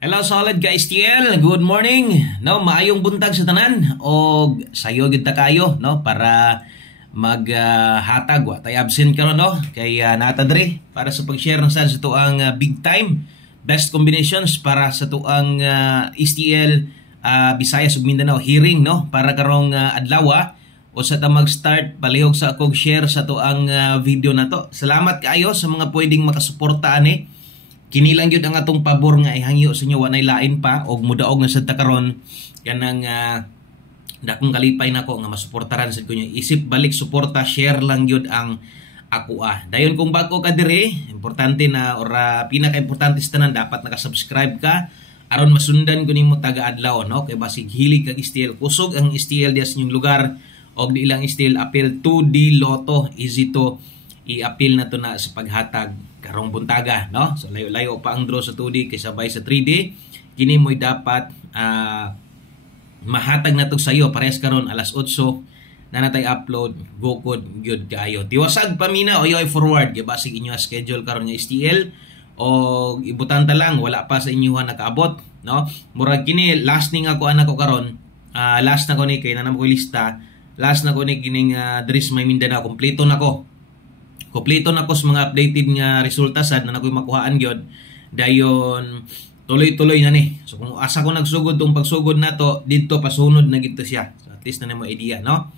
Hello solid guys TL, good morning. No, maayong buntag sa tanan og sayo gid ta kayo no para maghatag wa tay absent karon no kay nata dre para sa pag-share ng sa tuang big time best combinations para sa tuang STL Visayas ug Mindanao hearing no para karong adlaw o sa ta mag-start palihog sa akong share sa tuang video na to. Salamat kaayo sa mga pwedeng makasuporta ani. Kini lang yun ang atong pabor nga ihangyo sa inyo wanay lain pa og mudaog na sad ta karon kanang dakong kalipay nako nga masuportaran sad ko nyo. Isip balik suporta, share lang yun ang ako dayon kung bago ka dire, importante na ora pinaka-importante sa tanan dapat naka-subscribe ka aron masundan ko nimo taga-adlaw no kay basig hilig kag STL kusog ang STL dias inyong lugar og di lang STL appeal 2D Lotto easy to i-appeal na to na sa paghatag karong buntaga no so layo-layo pa ang draw sa 2D kaysa sabay sa 3D kini mo'y dapat mahatag na to sayo parehas karon alas 8 na natay upload gukod gyud kaayo tiwasag pamina o yoy forward kay basig inyo schedule karon nga STL o ibutan ta lang wala pa sa inyo nakaabot no murag kini last ning ako anak ko karon last na ko ni kay nanam ko lista last na ko ni kining Dres May Mindanao kompleto na ko sa mga updated nga resulta sad na nakoy makuhaan gyud dayon tuloy-tuloy na ni so kung asa ko nagsugod tong pagsugod nato didto pasunod na gito siya so at least na nimo idea no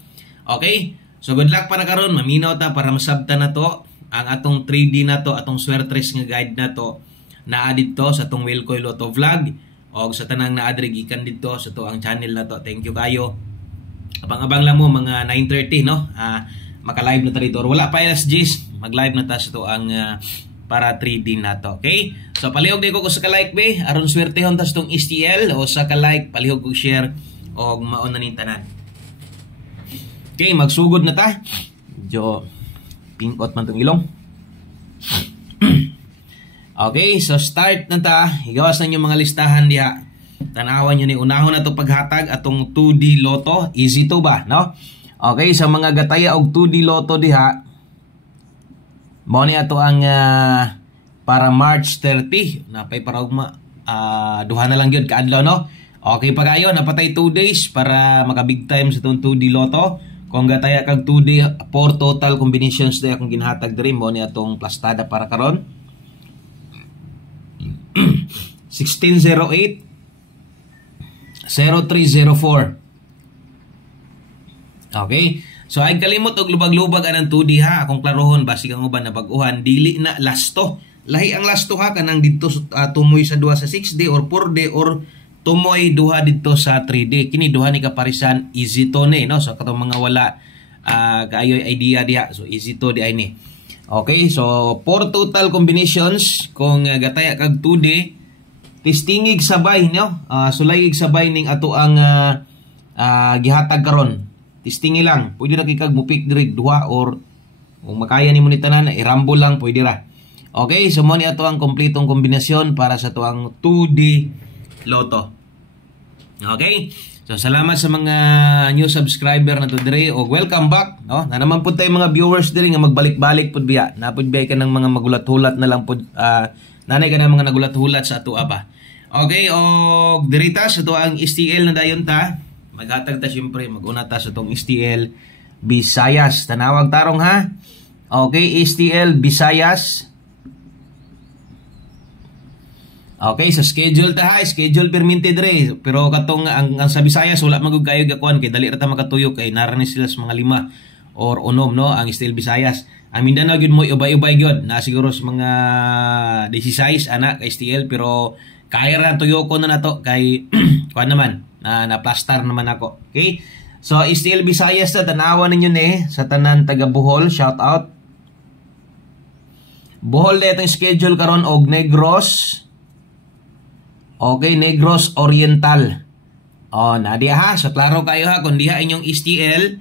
okay so good luck para karon maminaw ta para masabtan na to ang atong 3D na to atong swertres nga guide na to naa didto sa atong Wilcoy Lotto vlog og sa tanang naadre gikan didto sa to ang channel na to thank you kayo abang-abang lang mo mga 9:30 no maka-live na ta dito. Wala pa alas 10, mag-live na ta sa to ang para 3D na to. Okay? So palihog din ko sa ka-like be, aron swertehon ta sa tong STL o sa ka-like, palihog ko share o maon na ning tanan. Okay, magsugod na ta. Jo pingot man tong ilong. Okay, so start na ta. Igawas na yung mga listahan diha. Tanawan nyo ni unahon na to paghatag atong 2D Lotto. Easy to ba, no? Okay, sa mga gataya og 2D Lotto diha, mao ni ato ang para March 30. Napay para ugma duha na lang gyud kaadlaw no. Okay pa kayo, napatay 2 days para maka big time sa tong 2D Lotto. Kung gataya kag 2D 4 total combinations diha akong ginhatag diri mao ni atong plastada para karon. 1608 0304. Okay? So ay kalimot og lubag-lubag anang 2D ha. Akong klarohon basig ang uban na bag-uhan dili na lasto. Lahi ang lasto ha kanang didto tumoy sa duha sa 6D or 4D or tumoy duha didto sa 3D. Kini duha ni kaparisan easy to ni no. So katong mga wala kaayoy idea diha. So easy to di ay ni. Okay? So 4 total combinations kung gataya kag 2D tistingig sabay no. Sulayig sabay ning ato ang gihatag karon. Tistingi lang, pwede na kikag mupik diri duha or kung makaya ni mo ni tanan i-rumble lang pwede ra. Okay, so mo ni ato ang kompletong kombinasyon para sa tuang 2D Lotto. Okay? So salamat sa mga new subscriber na to diri o welcome back, no? Na naman pud tay mga viewers diri nga magbalik-balik pud biya. Napud biya ka ng mga magulat-hulat na lang pud nanay ka ng mga nagulat-hulat sa ato ba. Okay, o dirita sa tuang STL na dayon ta. Maghatag ta siyempre, mag-una ta sa itong STL Visayas. Tanawag tarong ha. Okay, STL Visayas. Okay, sa schedule ta ha. Schedule permitted re. Pero katong ang sa Visayas, wala magugayog akuan. Kay dali rata makatuyok. Kay naranis sila sa mga 5 or unom no. Ang STL Visayas. Ang Mindanao yun mo, ubay-ubay yun. Na siguro sa mga 16 anak STL. Pero kaya rin tuyoko na to. Kay kuan naman. Na-plaster naman ako. Okay? So, STL Visayas na, tanawan ninyo ni sa tanan taga Bohol. Shout out. Bohol na itong schedule karon og Negros. Okay, Negros Oriental. O, nadiya ha. So, klaro kayo ha. Kung diha inyong STL,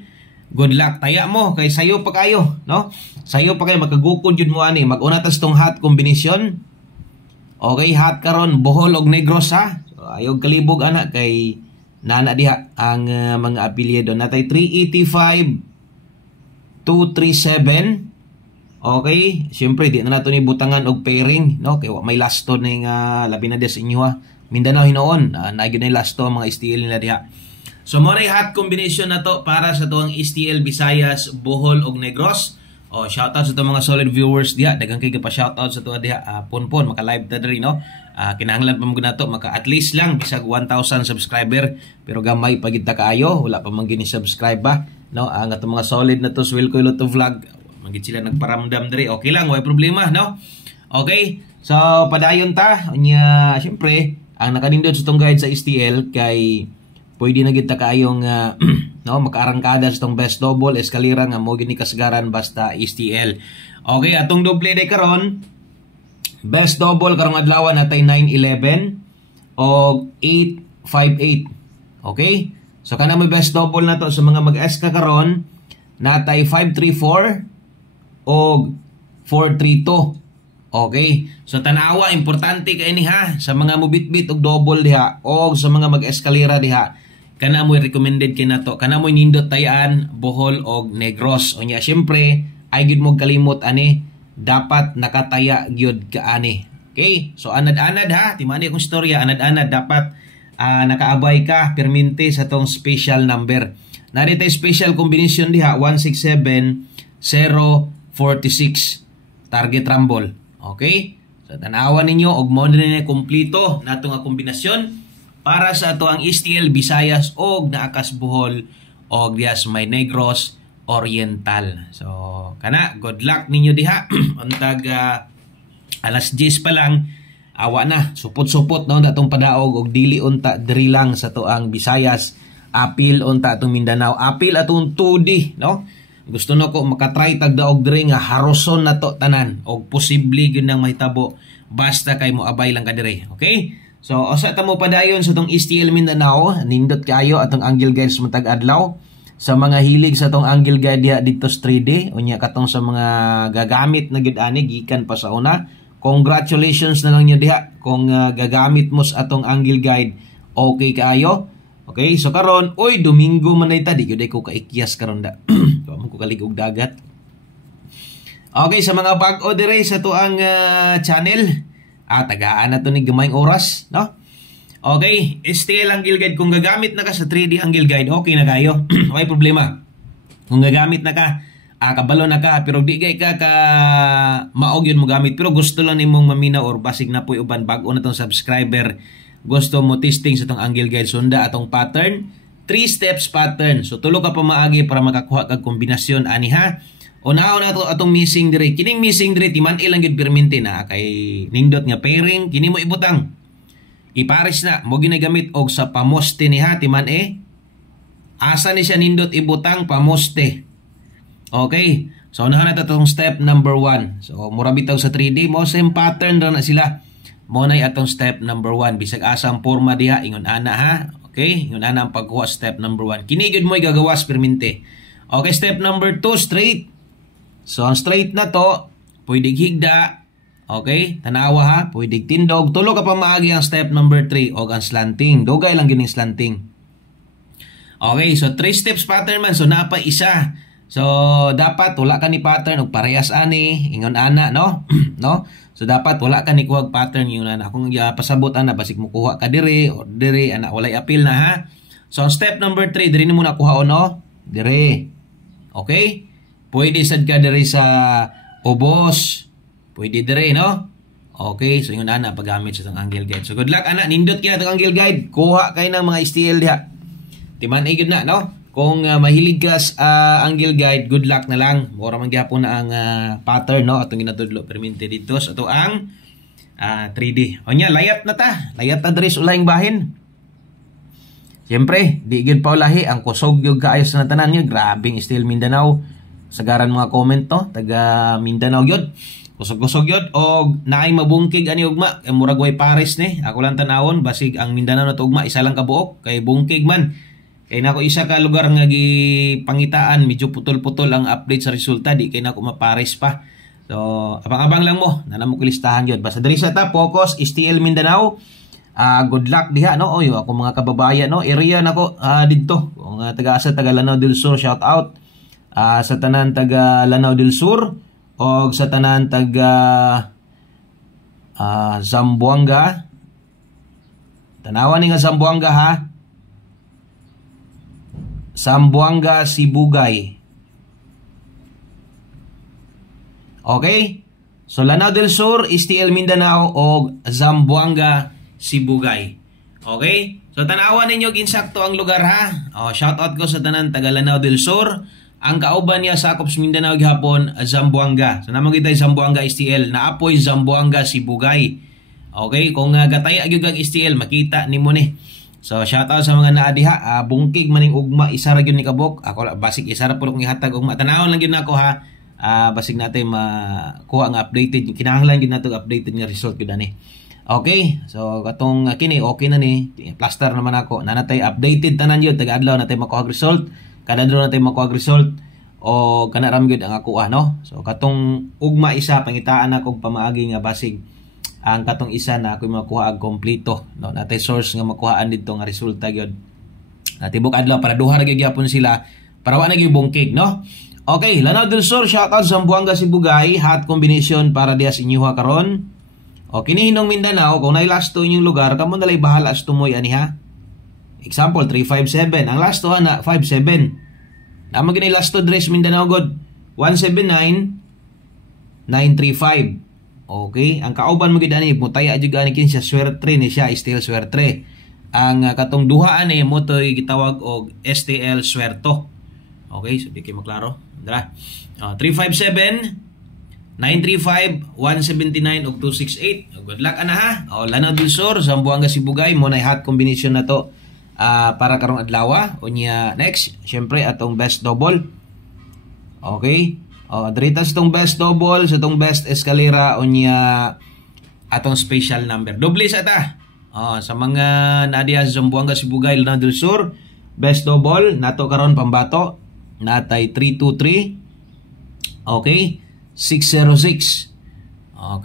good luck. Taya mo. Kay sayo pa kayo. No? Sayo pa kayo. Magkagukod yun mo ani. Mag-una tas tong hot combination. Okay, hot karon Bohol og Negros ha. So, ayog kalibog anak kay nana diha ang mga apelyido natay 385 237 okay siyempre di na nato ni butangan og pairing no kay may lasto ning labi na des inyo ha Mindanao hinoon. Na gyud na last to ang mga STL nila diha. So mo na hot combination na to para sa tuang STL Visayas, Bohol ug Negros. Shoutout sa itong mga solid viewers diha. Daghang kay pa shoutout sa tuwa diha. Ponpon maka-live ta diri no. Kinahanglan pa mo nato maka at least lang bisag 1,000 subscriber, pero gamay pagid ta kaayo, wala pa man gini subscribe ba no. Ang atong mga solid na to Swil Koy Luto Vlog, magid sila nagparamdam diri. Okay lang, way problema no. Okay, so padayon ta nya. Syempre ang nakanindot sa tong guide sa STL kay pwede na gid ta kaayong no makaarangkada sa tong best double eskalera nga mo gini kasagaran basta STL. Okay, atong double day karon best double karong adlaw natay 911 o 858. Okay, so kana mo best double na to sa mga mag-eska karon natay 534 o 432. Okay, so tanawa importante kay ni ha sa mga mubitbit og double diha o sa mga mag-eskalera diha. Kana mo recommended kay nato, kana mo nindot tayan Bohol og Negros. Unya syempre ay gyud mo kalimot ani dapat nakataya gyud ka ani. Okay, so anad-anad ha, timani akong istorya, anad-anad dapat nakaabay ka permente sa tong special number. Narito special combination diha 167046 target rumble. Okay, so tanawan ninyo og mo na kompleto natong nga kombinasyon para sa ato ang STL Visayas og naakas Bohol og dias may Negros Oriental. So kana good luck ninyo diha. Untag alas 10 pa lang awa na supot-supot no natong padaog og dili unta diri lang sa to ang Visayas, apil unta atong Mindanao, apil atong 2D no. Gusto na ko makatry tagdaog diri nga haroson na to tanan og posible gyud nang mahitabo basta kay mo abay lang ka diri. Okay, so usa ta mo padayon sa tong STL Mindanao, nindot kayo atong angle guides matag adlaw. Sa mga hilig sa tong angle guide diha dito sa 3D, unya katong sa mga gagamit na gid ani gikan pa sa una, congratulations na lang niyo diha kung gagamit mo sa atong angle guide. Okay kaayo. Okay, so karon oy Domingo man nay ta, di gyud ko kaikyas karon da. Mo ko kaligog dagat. Okay, sa mga bag-o dire sa tuang channel, tagaan na to ni gamayng oras, no? Okay, STL angle guide kung gagamit na ka sa 3D angle guide, okay na kayo. May problema. Kung gagamit na ka, kabalo na ka pero di gay ka maog yun mo gamit pero gusto lang nimong mamina or basig na po uban bag-o na tong subscriber, gusto mo testing sa tong angle guide, sunda atong pattern, 3 steps pattern. So tulo ka pa maagi para makakuha kag kombinasyon ani ha. Una-una to atong missing dire. Kining missing dire timan ilang gid permente na kay nindot nga pairing kini mo ibutang. Ipares na mo ginagamit og sa pamoste ni ha timan asa ni siya nindot ibutang pamoste. Okay. So unahan na tong step number 1. So mura bitaw sa 3D mo same pattern ra na sila. Mo nay atong step number 1 bisag asang porma diha ingon ana ha. Okay, ingon ana ang pagkuha step number 1. Kini gid mo gagawas permente. Okay, step number 2 straight. So ang straight na to pwede higda. Okay, tanawa ha, pwede tindog. Tulo ka pa maagi ang step number 3 og ang slanting. Dugay lang gining slanting. Okay, so 3 steps pattern man, so napa isa. So dapat wala ka ni pattern og parehas ani ingon ana no. No? So dapat wala ka ni kuwag pattern yun ana. Kung pasabot ana basig mo kuha ka diri or diri ana walay apil na ha. So step number 3 diri ni mo na kuha no. Diri. Okay? Pwede sad ka diri sa ubos. Pwede diri no. Okay, so yun ana paggamit sa tong angle guide. So good luck ana, nindot kina tong angle guide. Kuha kay ng mga STL diha. Timan gyud na no. Kung mahilig ka sa angle guide, good luck na lang. Mura man gyapon na ang pattern no atong ginatudlo permente dito sa ato ang 3D. Onya layat na ta. Layat ta diri sa ulayng bahin. Siyempre, di gyud pa ulahi ang kusog gyud kaayo sa tanan niyo. Grabing STL Mindanao. Sagaran mga comment to, taga Mindanao gyud. Kusog-kusog yun o naay mabungkig ani ugma murag way pares ni ako lang tanawon basig ang Mindanao na to ugma isa lang ka buok kay bungkig man kay nako isa ka lugar nga gipangitaan medyo putol-putol ang update sa resulta di kay nako mapares pa. So abang-abang lang mo nanamo ko listahan yun basta diri sa ta focus STL Mindanao. Good luck diha no oy ako mga kababayan no area nako didto kung taga-asa taga Lanao del Sur shout out sa tanan taga Lanao del Sur o sa tanan taga Zamboanga Tanawan ni nga Zamboanga ha. Zamboanga Sibugay. Okay? So Lanao del Sur, STL Mindanao o Zamboanga Sibugay. Okay? So tanawan ninyo ginsakto ang lugar ha. Shout out ko sa tanan taga Lanao del Sur. Ang kauban niya sakop sa Mindanao gihapon Zamboanga. So namang kita Zamboanga STL, naapoy Zamboanga Sibugay. Okay, kung gataya gyud kag STL makita nimo ni. So shout out sa mga naa diha, bungkig maning ugma isa ra gyud ni kabok. Ako basig isa ra pud kong ihatag ugma. Tanawon lang gyud nako ha. Basig natin makuha ang updated, kinahanglan gyud nato updated nga result gyud ani. Okay, so katong kini okay na ni, plaster naman ako. Nanatay updated tanan gyud taga-adlaw natay makuha result. Kada adlaw natay makuha result o kana ram gyud ang ako no. So katong ugma isa pangitaan ako pamaagi nga basig ang katong isa na ako makuha ang kompleto no, natay source nga makuhaan didto nga resulta gyud. Natibok adlaw para duha ra gyud gyapon sila para wa na gyud bungkig no. Okay, Lanao del Sur, shoutout Zamboanga Sibugay, hot combination para diha sa inyo karon. O kini hinong Mindanao, kung nailasto inyong lugar, kamo nalay bahala as tumoy ani ha. Example 357, ang lasto na 57. Namo gini lasto dress Mindanao god 179,935. Okay, ang kauban mo gid ani mutaya jud ani kin siya swerte ni siya still swerte. Ang katong duha ani mo toy gitawag og STL swerto. Okay, so di kay maklaro. Dara. 357 935 179 ug 268. Good luck ana ha. Lanao del Sur, Zamboanga Sibugay mo na hot combination na to para karong adlaw. Unya next, syempre atong best double. Okay? Diritas tong best double sa tong best escalera unya atong special number. Doble sa ta. Sa mga nadia sa Zamboanga Sibugay, Lanao del Sur, best double nato karon pambato natay 323. Okay? 606.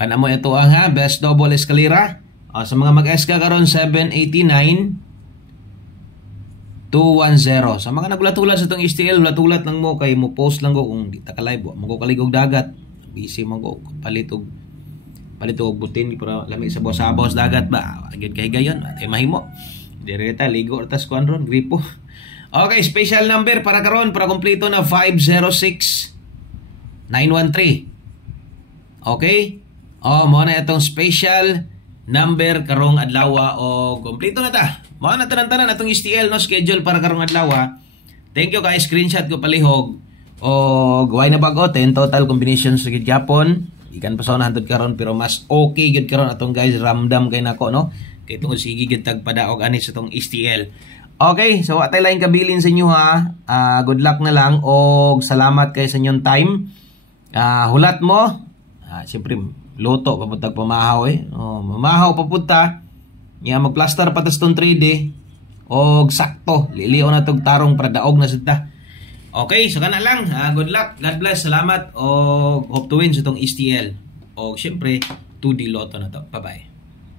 Kana mo ito ang ha, best double escalera. Sa mga mag-eska karon 789 210. Sa mga nagulat-ulat sa itong STL, ulat-ulat lang mo kay mo post lang ko kung kita ka-live mo ko kaligog dagat. Busy mo ko palitog butin para lamig sa boss dagat ba. Agad kay gayon, ay mahimo. Direta ligo tas kuan ron gripo. Okay, special number para karon para kompleto na 506913. Okay? Mo na itong special number karong adlaw o kompleto na ta. Mo na tanan-tanan atong STL no schedule para karong adlaw. Thank you guys, screenshot ko palihog o gaway na bago 10 total combinations sa gyapon. Ikan pa sa 100 karon pero mas okay gid karon atong guys ramdam kay nako no. Kay tungod sige gid tagpadaog ani sa tong STL. Okay, so atay lain kabilin sa inyo ha. Good luck na lang o salamat kay sa inyong time. Hulat mo. Siyempre, loto papuntag pamahaw mamahaw papunta. Nga magplaster patas tong 3D. O sakto, liliw na tog tarong para daog na sita. Okay, so kana lang. Good luck, God bless, salamat o hope to win sa tong STL. O siyempre, 2D loto na to. Bye-bye.